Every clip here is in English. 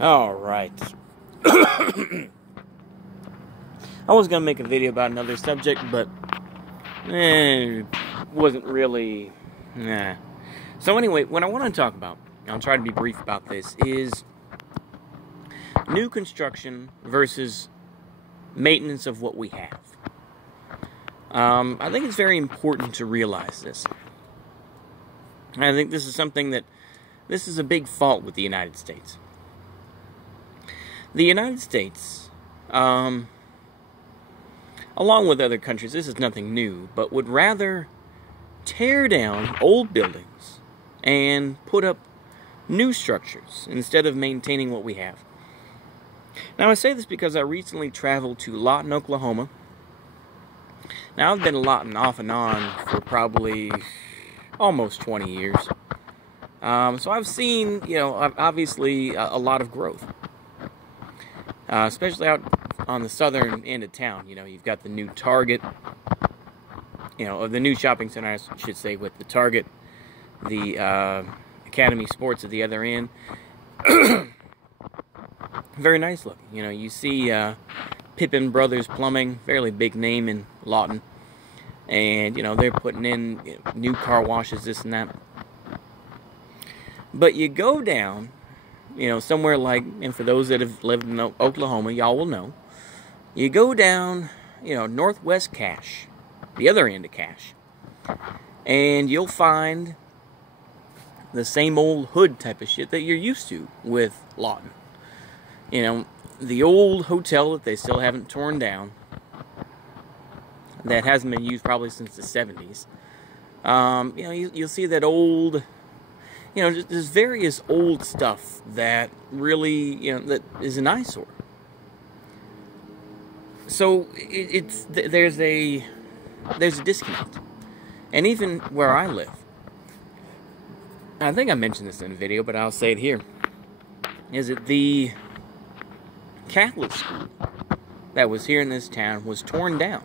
Alright. I was going to make a video about another subject, but wasn't really... Nah. So anyway, what I want to talk about, I'll try to be brief about this, is new construction versus maintenance of what we have. I think it's very important to realize this. I think this is something that... This is a big fault with the United States. The United States, along with other countries, this is nothing new, but would rather tear down old buildings and put up new structures instead of maintaining what we have. Now, I say this because I recently traveled to Lawton, Oklahoma. Now, I've been to Lawton off and on for probably almost 20 years. So I've seen, obviously a lot of growth. Especially out on the southern end of town. You've got the new Target, the new shopping center, I should say, with the Target, the Academy Sports at the other end. Very nice looking. You see Pippin Brothers Plumbing, fairly big name in Lawton. And, they're putting in new car washes, this and that. But you go down... somewhere like, and for those that have lived in Oklahoma, y'all will know, you go down, Northwest Cache, the other end of Cache, and you'll find the same old hood type of shit that you're used to with Lawton. The old hotel that they still haven't torn down, that hasn't been used probably since the 70s. You'll see that old... there's various old stuff that really, that is an eyesore. So there's a disconnect, and even where I live, I think I mentioned this in a video, but I'll say it here. Is that the Catholic school that was here in this town was torn down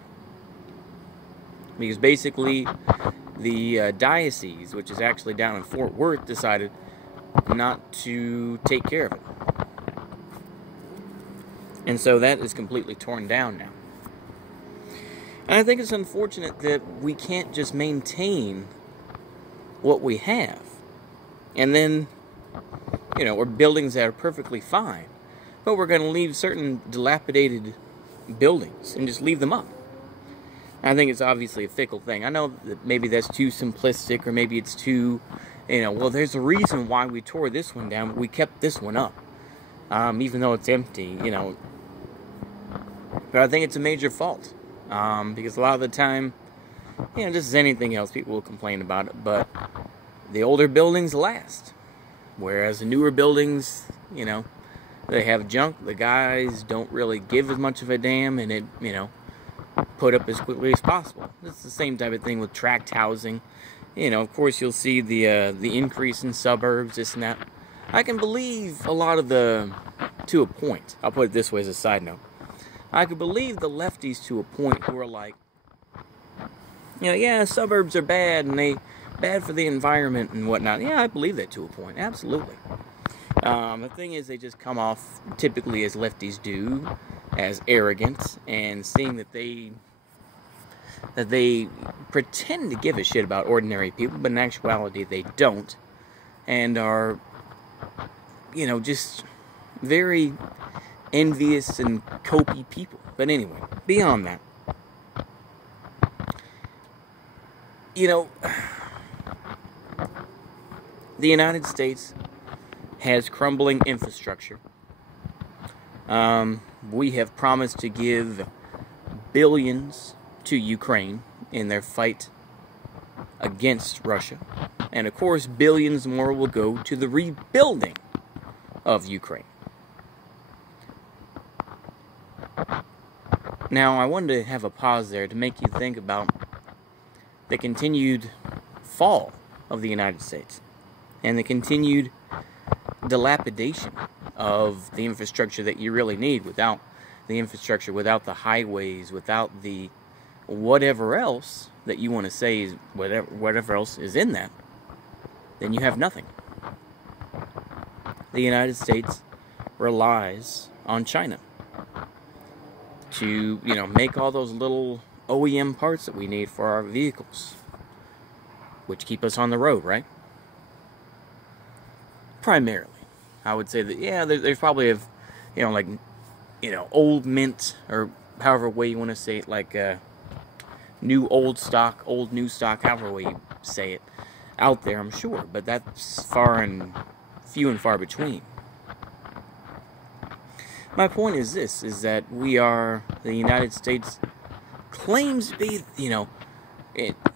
because basically the diocese, which is actually down in Fort Worth, decided not to take care of it. And so that is completely torn down now. And I think it's unfortunate that we can't just maintain what we have. And then, or buildings that are perfectly fine. But we're going to leave certain dilapidated buildings and just leave them up. I think it's obviously a fickle thing. I know that maybe that's too simplistic, or maybe it's too, well, there's a reason why we tore this one down, but we kept this one up, even though it's empty, But I think it's a major fault, because a lot of the time, just as anything else, people will complain about it, but the older buildings last, whereas the newer buildings, they have junk. The guys don't really give as much of a damn, and it, put up as quickly as possible. It's the same type of thing with tract housing. Of course, you'll see the increase in suburbs, this and that. I can believe a lot of to a point. I'll put it this way as a side note. I could believe the lefties to a point who are like, yeah, suburbs are bad and they bad for the environment and whatnot. Yeah, I believe that to a point. Absolutely. The thing is, they just come off typically as lefties do, as arrogant, and seeing that they pretend to give a shit about ordinary people, but in actuality they don't, and are, just very envious and copy people. But anyway, beyond that, the United States has crumbling infrastructure. We have promised to give billions to Ukraine in their fight against Russia. And of course, billions more will go to the rebuilding of Ukraine. Now, I wanted to have a pause there to make you think about the continued fall of the United States and the continued dilapidation of the infrastructure that you really need. Without the infrastructure, without the highways, without the whatever else that you want to say is whatever else is in that, then you have nothing. The United States relies on China to, make all those little OEM parts that we need for our vehicles, which keep us on the road, right? Primarily. I would say that, yeah, there's probably old mint, or however way you want to say it, like new old stock, old new stock, however way you say it, out there, I'm sure, but that's few and far between. My point is this, is that the United States claims to be,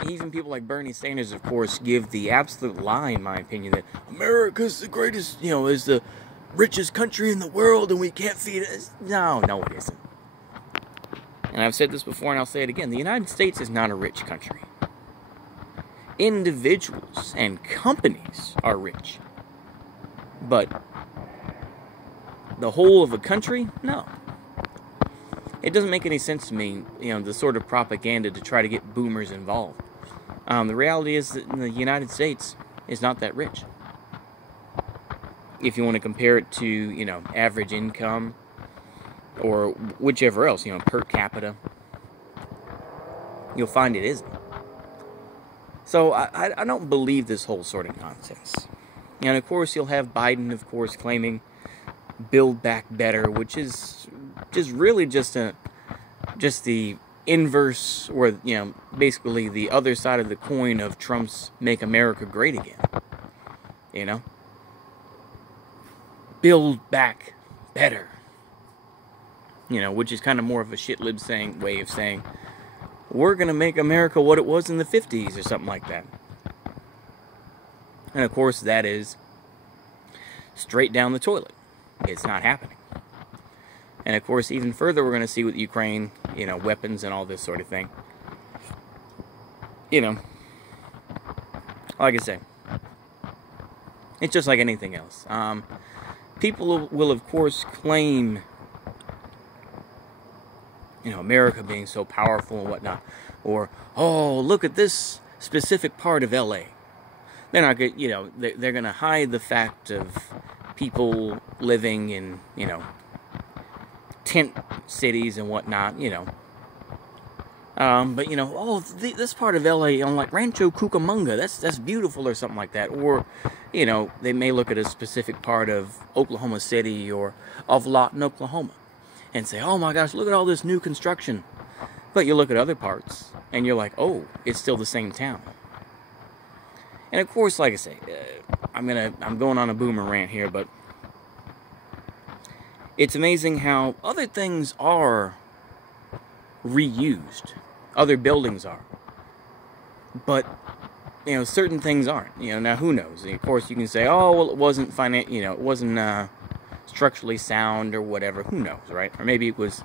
even people like Bernie Sanders, of course, give the absolute lie, in my opinion, that America's the greatest, is the richest country in the world and we can't feed it. No, it isn't. And I've said this before and I'll say it again. The United States is not a rich country. Individuals and companies are rich. But the whole of a country? No. It doesn't make any sense to me, the sort of propaganda to try to get boomers involved. The reality is that the United States is not that rich. If you want to compare it to, average income or whichever else, per capita, you'll find it isn't. So I don't believe this whole sort of nonsense. And of course you'll have Biden, of course, claiming Build Back Better, which is really just the inverse, or basically the other side of the coin of Trump's Make America Great Again. Build back better. Which is kind of more of a shit-lib way of saying, we're going to make America what it was in the 50s or something like that. And of course that is straight down the toilet. It's not happening. And of course, even further, we're going to see with Ukraine, weapons and all this sort of thing. Like I say, it's just like anything else. People will of course claim, America being so powerful and whatnot. Or, oh, look at this specific part of LA. They're not good, they're going to hide the fact of people living in, tent cities and whatnot, but this part of LA, like Rancho Cucamonga, that's beautiful or something like that. Or, they may look at a specific part of Oklahoma City or of Lawton, Oklahoma, and say, oh my gosh, look at all this new construction. But you look at other parts and you're like, oh, it's still the same town. And of course, like I say, I'm going on a boomer rant here, but it's amazing how other things are reused. Other buildings are. But, certain things aren't. Now who knows? Of course you can say, oh, well, it wasn't it wasn't structurally sound or whatever. Who knows, right? Or maybe it was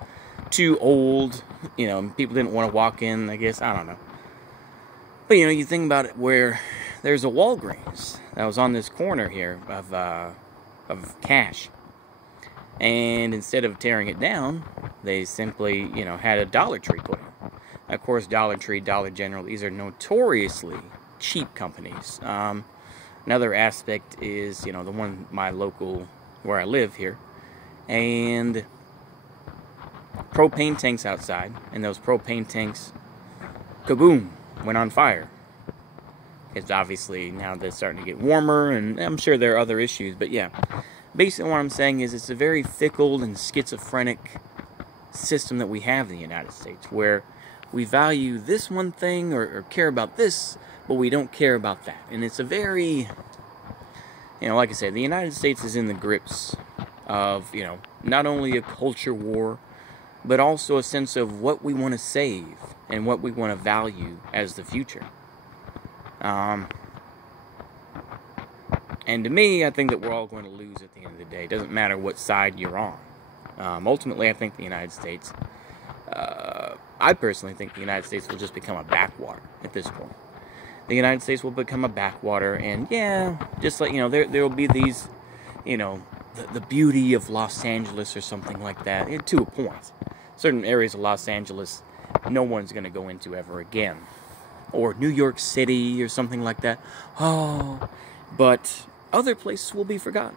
too old, people didn't want to walk in, I guess. I don't know. But, you think about it, where there's a Walgreens that was on this corner here of Cash. And instead of tearing it down, they simply, had a Dollar Tree put in. Of course, Dollar Tree, Dollar General, these are notoriously cheap companies. Another aspect is, the one, my local, where I live here, and propane tanks outside, and those propane tanks, kaboom, went on fire. It's obviously, now they're starting to get warmer, and I'm sure there are other issues, but yeah. Basically what I'm saying is it's a very fickle and schizophrenic system that we have in the United States, where we value this one thing or care about this, but we don't care about that. And it's a very, like I said, the United States is in the grips of, not only a culture war, but also a sense of what we want to save and what we want to value as the future. And to me, I think that we're all going to lose at the end of the day. It doesn't matter what side you're on. Ultimately, I think the United States, I personally think the United States will just become a backwater at this point. The United States will become a backwater, and yeah, just like, there will be these, the beauty of Los Angeles or something like that, to a point. Certain areas of Los Angeles, no one's going to go into ever again. Or New York City or something like that. Oh, but other places will be forgotten.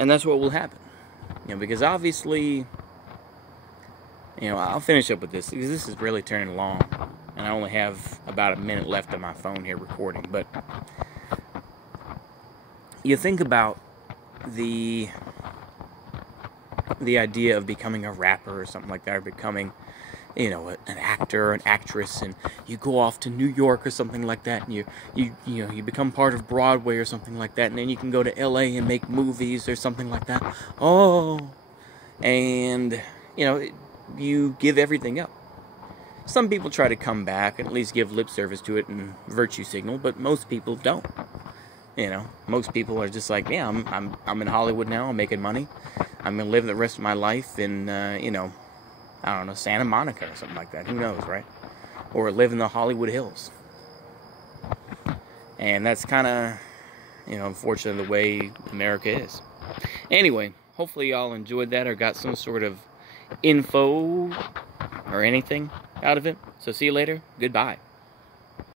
And that's what will happen. Because obviously, I'll finish up with this, because this is really turning long, and I only have about a minute left on my phone here recording. But you think about the idea of becoming a rapper or something like that, or becoming, an actor or an actress, and you go off to New York or something like that, and you become part of Broadway or something like that, and then you can go to LA and make movies or something like that. And you give everything up. Some people try to come back and at least give lip service to it and virtue signal, but most people don't. Most people are just like, yeah, I'm in Hollywood now, I'm making money, I'm gonna live the rest of my life in I don't know, Santa Monica or something like that. Who knows, right? Or live in the Hollywood Hills. And that's kind of, unfortunately the way America is. Anyway, hopefully y'all enjoyed that or got some sort of info or anything out of it. So see you later. Goodbye.